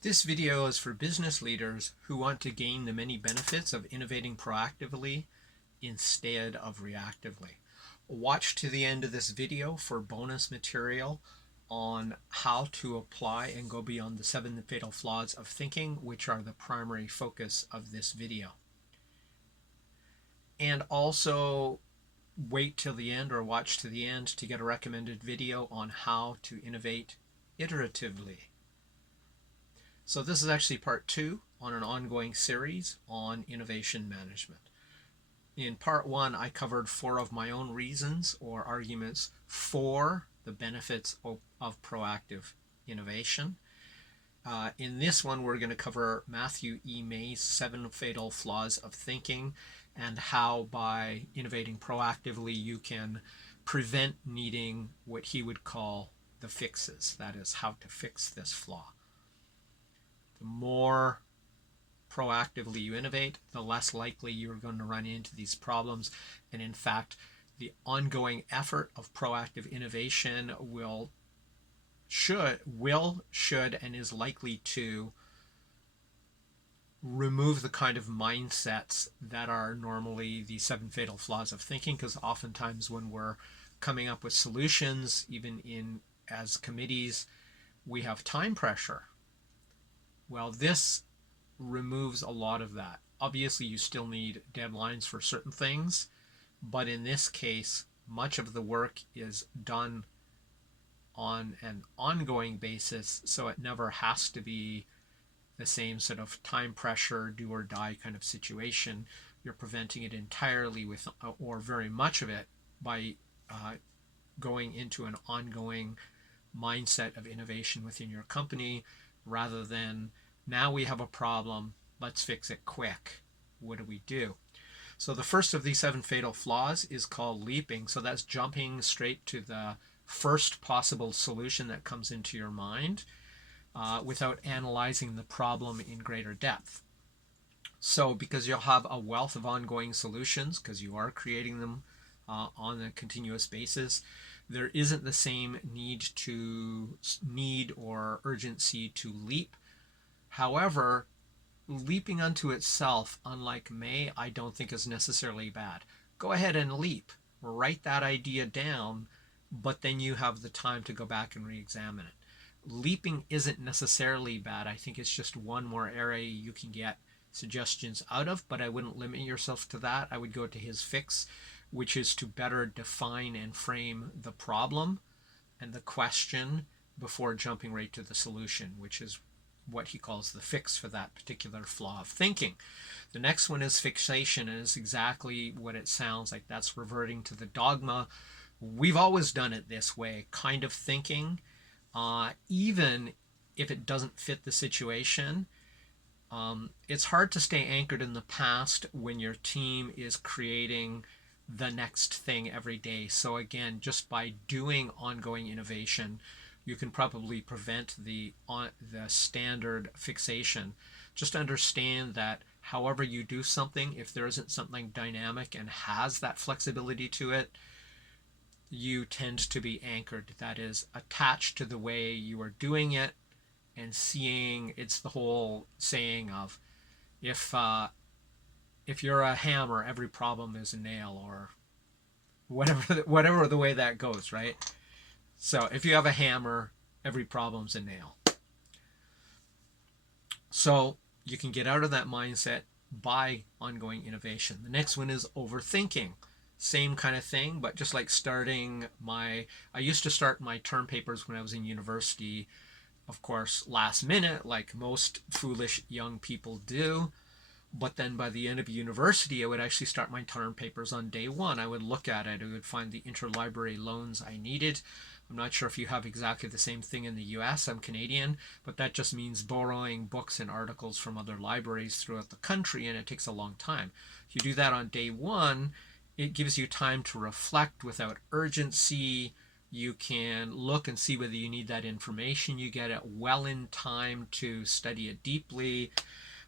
This video is for business leaders who want to gain the many benefits of innovating proactively instead of reactively. Watch to the end of this video for bonus material on how to apply and go beyond the 7 fatal flaws of thinking, which are the primary focus of this video. And also wait till the end or watch to the end to get a recommended video on how to innovate iteratively. So this is actually part 2 on an ongoing series on innovation management. In part 1, I covered 4 of my own reasons or arguments for the benefits of proactive innovation. In this one, we're going to cover Matthew E. May's 7 fatal flaws of thinking and how by innovating proactively you can prevent needing what he would call the fixes. That is, how to fix this flaw. The more proactively you innovate, the less likely you're going to run into these problems. And in fact, the ongoing effort of proactive innovation should, and is likely to remove the kind of mindsets that are normally the 7 fatal flaws of thinking, because oftentimes when we're coming up with solutions, even as committees, we have time pressure. Well, this removes a lot of that. Obviously, you still need deadlines for certain things, but in this case, much of the work is done on an ongoing basis, so it never has to be the same sort of time pressure, do or die kind of situation. You're preventing it entirely with, or very much of it, by going into an ongoing mindset of innovation within your company, rather than now we have a problem, let's fix it quick. What do we do? So the first of these 7 fatal flaws is called leaping. So that's jumping straight to the first possible solution that comes into your mind without analyzing the problem in greater depth. So because you'll have a wealth of ongoing solutions, because you are creating them on a continuous basis, there isn't the same need or urgency to leap. However, leaping unto itself, unlike May, I don't think is necessarily bad. Go ahead and leap. Write that idea down, but then you have the time to go back and re-examine it. Leaping isn't necessarily bad. I think it's just one more area you can get suggestions out of, but I wouldn't limit yourself to that. I would go to his fix, which is to better define and frame the problem and the question before jumping right to the solution, which is what he calls the fix for that particular flaw of thinking. The next one is fixation, and is exactly what it sounds like. That's reverting to the dogma. We've always done it this way, kind of thinking, even if it doesn't fit the situation. It's hard to stay anchored in the past when your team is creating the next thing every day. So again, just by doing ongoing innovation, you can probably prevent the standard fixation. Just understand that however you do something, if there isn't something dynamic and has that flexibility to it, you tend to be anchored. That is, attached to the way you are doing it and seeing. It's the whole saying of, if you're a hammer, every problem is a nail, or whatever the way that goes, right? So if you have a hammer, every problem's a nail. So you can get out of that mindset by ongoing innovation. The next one is overthinking. Same kind of thing, but just like I used to start my term papers when I was in university, of course, last minute, like most foolish young people do. But then by the end of university, I would actually start my term papers on day 1. I would look at it. I would find the interlibrary loans I needed. I'm not sure if you have exactly the same thing in the US. I'm Canadian, but that just means borrowing books and articles from other libraries throughout the country, and it takes a long time. If you do that on day 1, it gives you time to reflect without urgency. You can look and see whether you need that information. You get it well in time to study it deeply.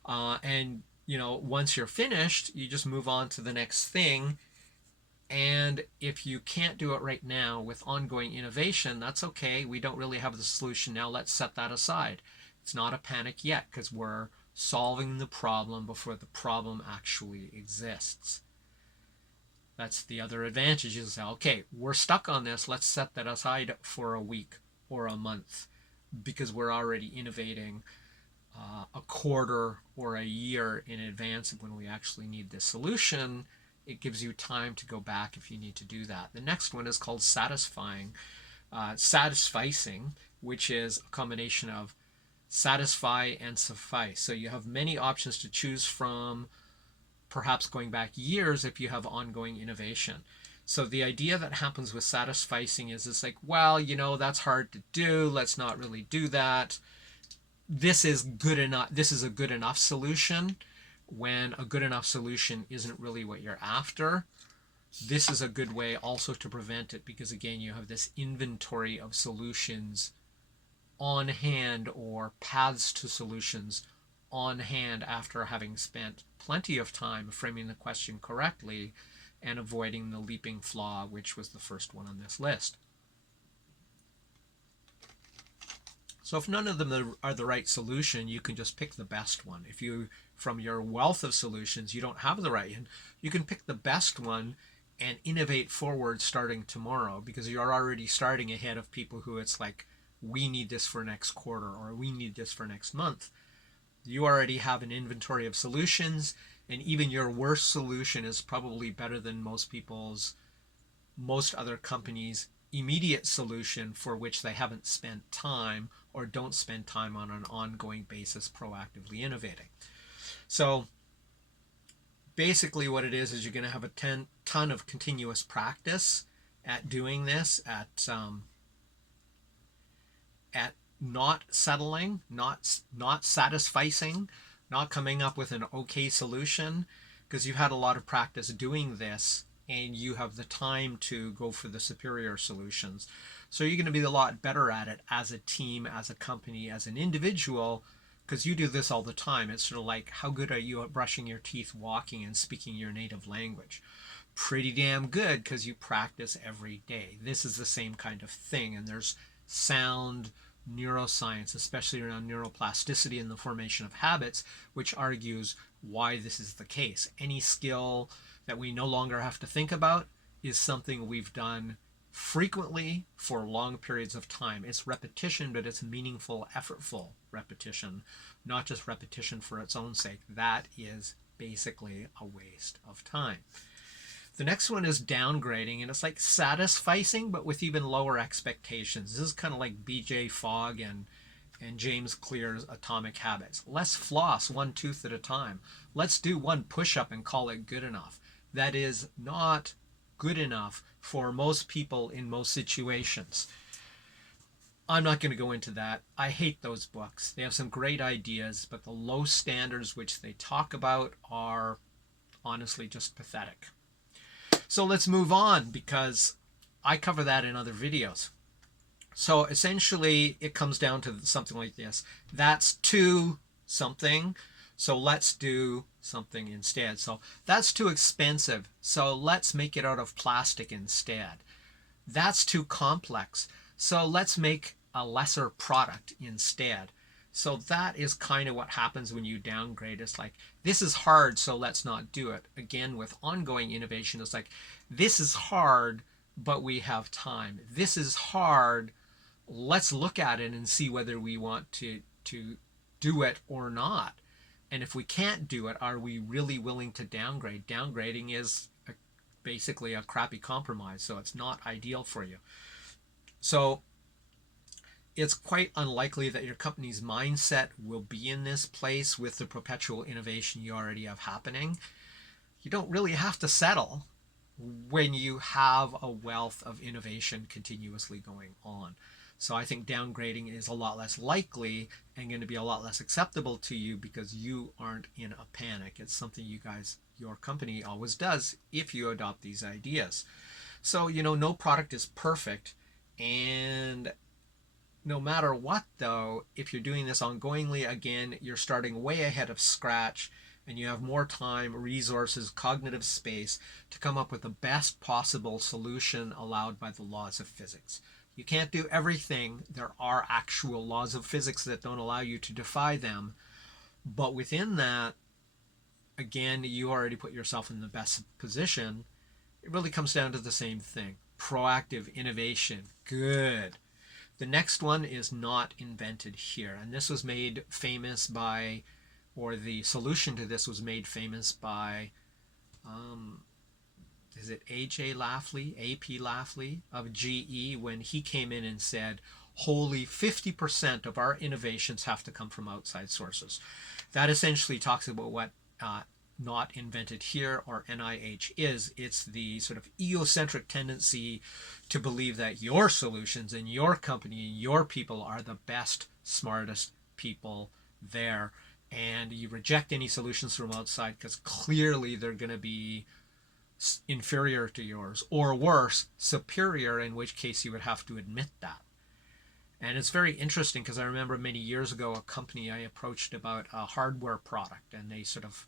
And once you're finished, you just move on to the next thing. And if you can't do it right now with ongoing innovation, that's okay. We don't really have the solution now. Let's set that aside. It's not a panic yet because we're solving the problem before the problem actually exists. That's the other advantage is, okay, we're stuck on this. Let's set that aside for a week or a month because we're already innovating a quarter or a year in advance of when we actually need this solution. It gives you time to go back if you need to do that. The next one is called satisficing, which is a combination of satisfy and suffice. So you have many options to choose from, perhaps going back years if you have ongoing innovation. So the idea that happens with satisficing is it's like, well, that's hard to do. Let's not really do that. This is good enough. This is a good enough solution, when a good enough solution isn't really what you're after. This is a good way also to prevent it, because again, you have this inventory of solutions on hand, or paths to solutions on hand, after having spent plenty of time framing the question correctly and avoiding the leaping flaw, which was the first one on this list. So if none of them are the right solution, you can just pick the best one. If you, from your wealth of solutions, you don't have the right one, you can pick the best one and innovate forward starting tomorrow, because you're already starting ahead of people who it's like, we need this for next quarter, or we need this for next month. You already have an inventory of solutions, and even your worst solution is probably better than most other companies' immediate solution, for which they haven't spent time or don't spend time on an ongoing basis proactively innovating. So basically what it is you're going to have a ton of continuous practice at doing this, at not settling, not satisficing, not coming up with an okay solution, because you've had a lot of practice doing this and you have the time to go for the superior solutions. So you're going to be a lot better at it as a team, as a company, as an individual, because you do this all the time. It's sort of like, how good are you at brushing your teeth, walking, and speaking your native language? Pretty damn good, because you practice every day. This is the same kind of thing, and there's sound neuroscience, especially around neuroplasticity and the formation of habits, which argues why this is the case. Any skill that we no longer have to think about is something we've done frequently for long periods of time. It's repetition, but it's meaningful, effortful repetition, not just repetition for its own sake. That is basically a waste of time. The next one is downgrading, and it's like satisficing, but with even lower expectations. This is kind of like B.J. Fogg and James Clear's Atomic Habits. Let's floss one tooth at a time. Let's do one push-up and call it good enough. That is not good enough for most people in most situations. I'm not going to go into that. I hate those books. They have some great ideas, but the low standards which they talk about are honestly just pathetic. So let's move on, because I cover that in other videos. So essentially it comes down to something like this. That's too something, so let's do something instead. So that's too expensive, so let's make it out of plastic instead. That's too complex, so let's make a lesser product instead. So that is kind of what happens when you downgrade. It's like, this is hard, so let's not do it. Again, with ongoing innovation, it's like, this is hard, but we have time. This is hard, let's look at it and see whether we want to do it or not. And if we can't do it, are we really willing to downgrade? Downgrading is basically a crappy compromise, so it's not ideal for you. So it's quite unlikely that your company's mindset will be in this place with the perpetual innovation you already have happening. You don't really have to settle when you have a wealth of innovation continuously going on. So I think downgrading is a lot less likely and going to be a lot less acceptable to you, because you aren't in a panic. It's something your company always does if you adopt these ideas. So, no product is perfect, and no matter what, though, if you're doing this ongoingly, again, you're starting way ahead of scratch, and you have more time, resources, cognitive space to come up with the best possible solution allowed by the laws of physics. You can't do everything. There are actual laws of physics that don't allow you to defy them. But within that, again, you already put yourself in the best position. It really comes down to the same thing. Proactive innovation. Good. The next one is not invented here. And this was made famous by, or the solution to this was made famous by, is it A.J. Lafley, A.P. Lafley of GE, when he came in and said, wholly 50% of our innovations have to come from outside sources. That essentially talks about what not invented here, or NIH, is. It's the sort of egocentric tendency to believe that your solutions and your company and your people are the best, smartest people there. And you reject any solutions from outside because clearly they're going to be inferior to yours, or worse, superior, in which case you would have to admit that. And it's very interesting because I remember many years ago a company I approached about a hardware product, and they sort of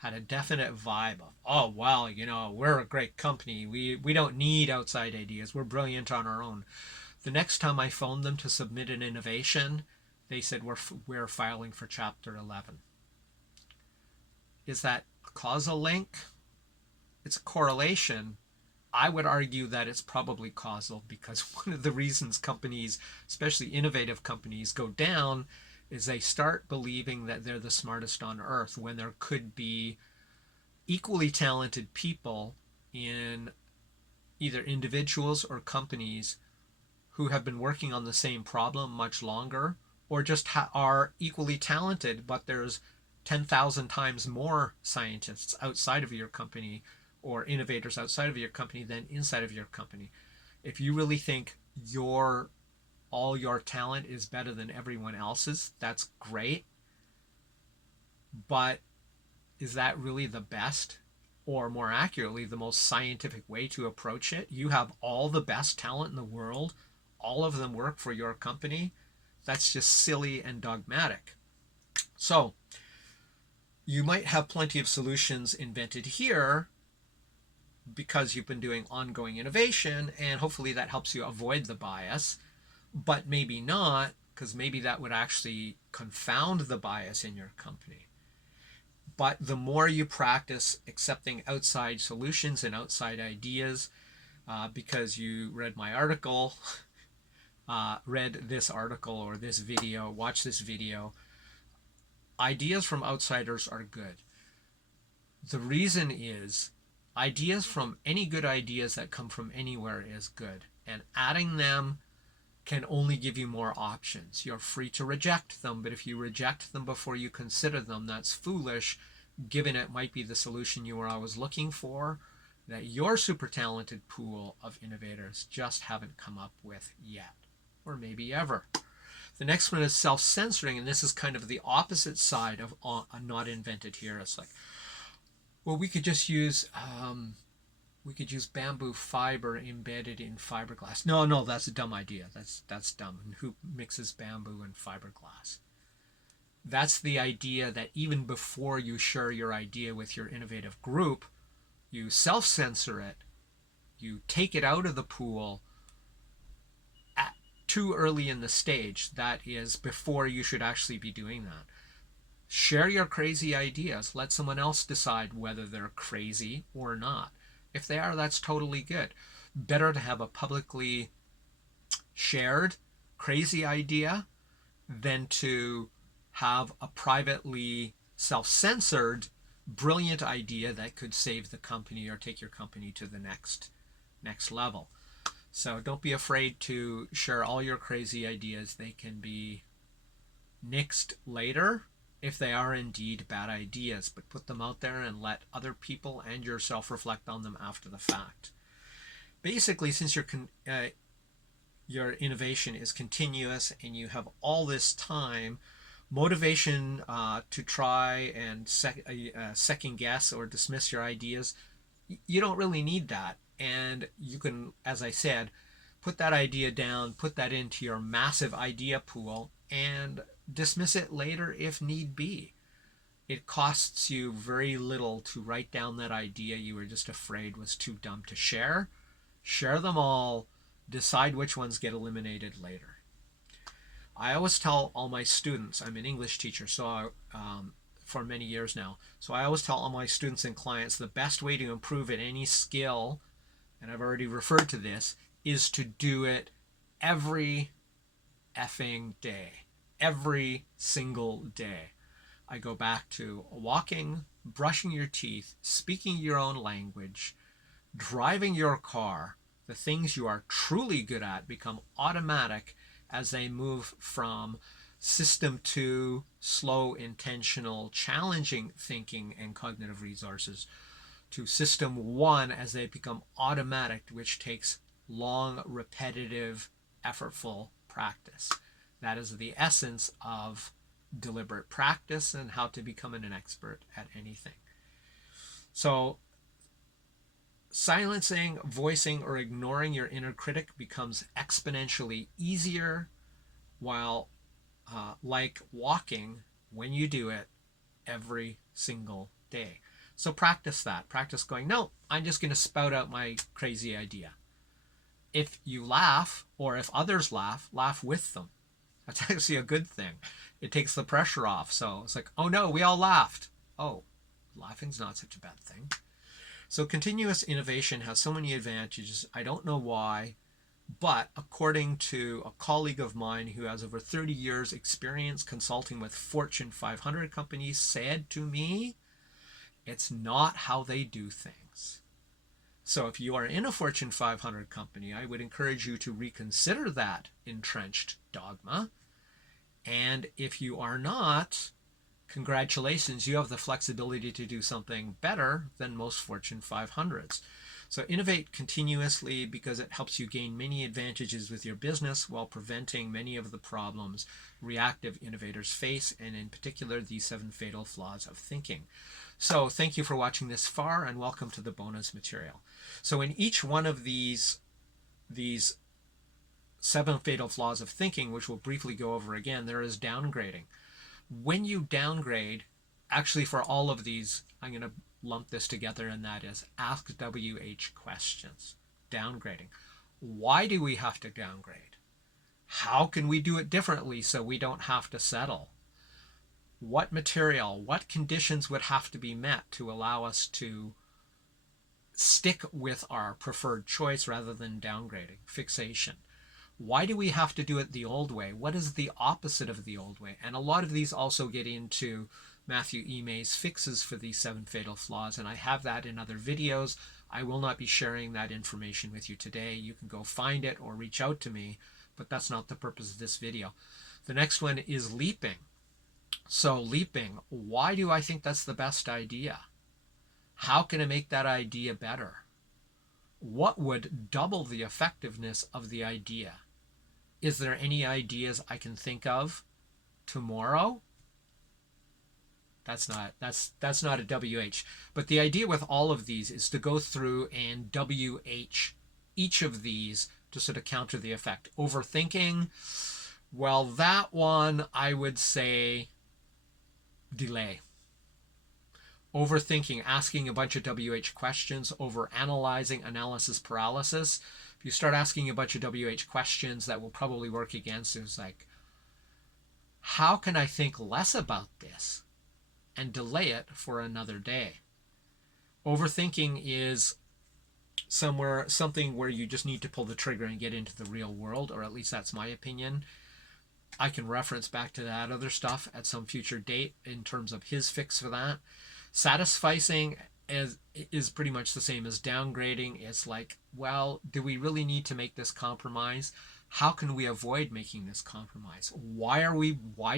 had a definite vibe of, oh, well, you know, we're a great company. We don't need outside ideas. We're brilliant on our own. The next time I phoned them to submit an innovation, they said, we're filing for Chapter 11. Is that a causal link? It's a correlation. I would argue that it's probably causal, because one of the reasons companies, especially innovative companies, go down is they start believing that they're the smartest on earth, when there could be equally talented people in either individuals or companies who have been working on the same problem much longer, or just are equally talented, but there's 10,000 times more scientists outside of your company or innovators outside of your company than inside of your company. If you really think all your talent is better than everyone else's, that's great. But is that really the best, or more accurately, the most scientific way to approach it? You have all the best talent in the world, all of them work for your company. That's just silly and dogmatic. So you might have plenty of solutions invented here because you've been doing ongoing innovation, and hopefully that helps you avoid the bias. But maybe not, because maybe that would actually confound the bias in your company. But the more you practice accepting outside solutions and outside ideas, because you read my article, read this article or this video, watch this video, ideas from outsiders are good. The reason is, ideas from any good ideas that come from anywhere is good, and adding them can only give you more options. You're free to reject them, but if you reject them before you consider them, that's foolish, given it might be the solution you were always looking for, that your super talented pool of innovators just haven't come up with yet, or maybe ever. The next one is self-censoring, and this is kind of the opposite side of not invented here. It's like, well, we could just use bamboo fiber embedded in fiberglass. No, that's a dumb idea. That's dumb. And who mixes bamboo and fiberglass? That's the idea that even before you share your idea with your innovative group, you self-censor it, you take it out of the pool too early in the stage. That is before you should actually be doing that. Share your crazy ideas. Let someone else decide whether they're crazy or not. If they are, that's totally good. Better to have a publicly shared crazy idea than to have a privately self-censored brilliant idea that could save the company or take your company to the next level. So don't be afraid to share all your crazy ideas. They can be nixed later if they are indeed bad ideas, but put them out there and let other people and yourself reflect on them after the fact. Basically, since your innovation is continuous and you have all this time, motivation to try and second guess or dismiss your ideas, you don't really need that. And you can, as I said, put that idea down, put that into your massive idea pool, and dismiss it later if need be. It costs you very little to write down that idea you were just afraid was too dumb to share. Share them all, Decide which ones get eliminated later. I always tell all my students, I'm an English teacher, so for many years now, so I always tell all my students and clients the best way to improve at any skill, and I've already referred to this, is to do it every effing day. Every single day. I go back to walking, brushing your teeth, speaking your own language, driving your car. The things you are truly good at become automatic as they move from system 2, slow, intentional, challenging thinking and cognitive resources, to system 1 as they become automatic, which takes long, repetitive, effortful practice. That is the essence of deliberate practice and how to become an expert at anything. So silencing, voicing, or ignoring your inner critic becomes exponentially easier, while like walking, when you do it every single day. So practice that. Practice going, no, I'm just going to spout out my crazy idea. If you laugh, or if others laugh, laugh with them. That's actually a good thing. It takes the pressure off. So it's like, oh no, we all laughed. Oh, laughing's not such a bad thing. So continuous innovation has so many advantages. I don't know why, but according to a colleague of mine who has over 30 years experience consulting with Fortune 500 companies, said to me, it's not how they do things. So if you are in a Fortune 500 company, I would encourage you to reconsider that entrenched dogma. And if you are not, congratulations, you have the flexibility to do something better than most Fortune 500s. So innovate continuously because it helps you gain many advantages with your business while preventing many of the problems reactive innovators face, and in particular, the 7 fatal flaws of thinking. So thank you for watching this far, and welcome to the bonus material. So in each one of these 7 fatal flaws of thinking, which we'll briefly go over again, there is downgrading. When you downgrade, actually for all of these, I'm going to lump this together, and that is ask WH questions. Downgrading. Why do we have to downgrade? How can we do it differently so we don't have to settle? What material, what conditions would have to be met to allow us to stick with our preferred choice rather than downgrading? Fixation. Why do we have to do it the old way? What is the opposite of the old way? And a lot of these also get into Matthew E. May's fixes for these 7 fatal flaws, and I have that in other videos. I will not be sharing that information with you today. You can go find it or reach out to me, but that's not the purpose of this video. The next one is leaping. So leaping, why do I think that's the best idea? How can I make that idea better? What would double the effectiveness of the idea? Is there any ideas I can think of tomorrow? That's not a WH. But the idea with all of these is to go through and WH each of these to sort of counter the effect. Overthinking, well, that one I would say delay. Overthinking, asking a bunch of WH questions, overanalyzing, analysis paralysis. If you start asking a bunch of WH questions, that will probably work against it. It's like, how can I think less about this and delay it for another day? Overthinking is something where you just need to pull the trigger and get into the real world, or at least that's my opinion. I can reference back to that other stuff at some future date in terms of his fix for that. Satisficing is pretty much the same as downgrading. It's like, well, do we really need to make this compromise? How can we avoid making this compromise? Why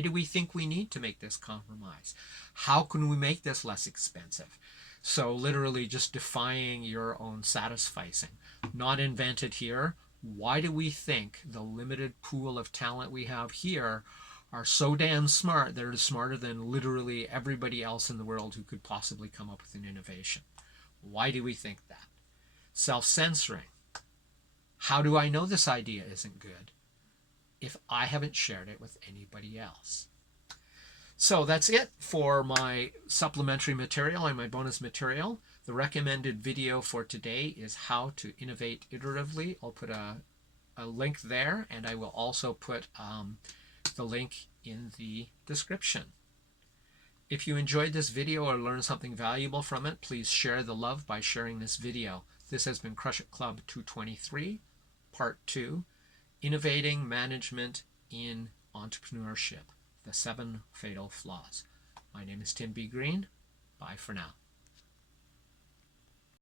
do we think we need to make this compromise? How can we make this less expensive? So literally just defying your own satisficing. Not invented here. Why do we think the limited pool of talent we have here are so damn smart, they're smarter than literally everybody else in the world who could possibly come up with an innovation? Why do we think that? Self-censoring. How do I know this idea isn't good if I haven't shared it with anybody else? So that's it for my supplementary material and my bonus material. The recommended video for today is how to innovate iteratively. I'll put a a link there, and I will also put the link in the description. If you enjoyed this video or learned something valuable from it, please share the love by sharing this video. This has been Crush It Club 223, Part 2, Innovating Management in Entrepreneurship, the 7 Fatal Flaws. My name is Tim B. Green. Bye for now.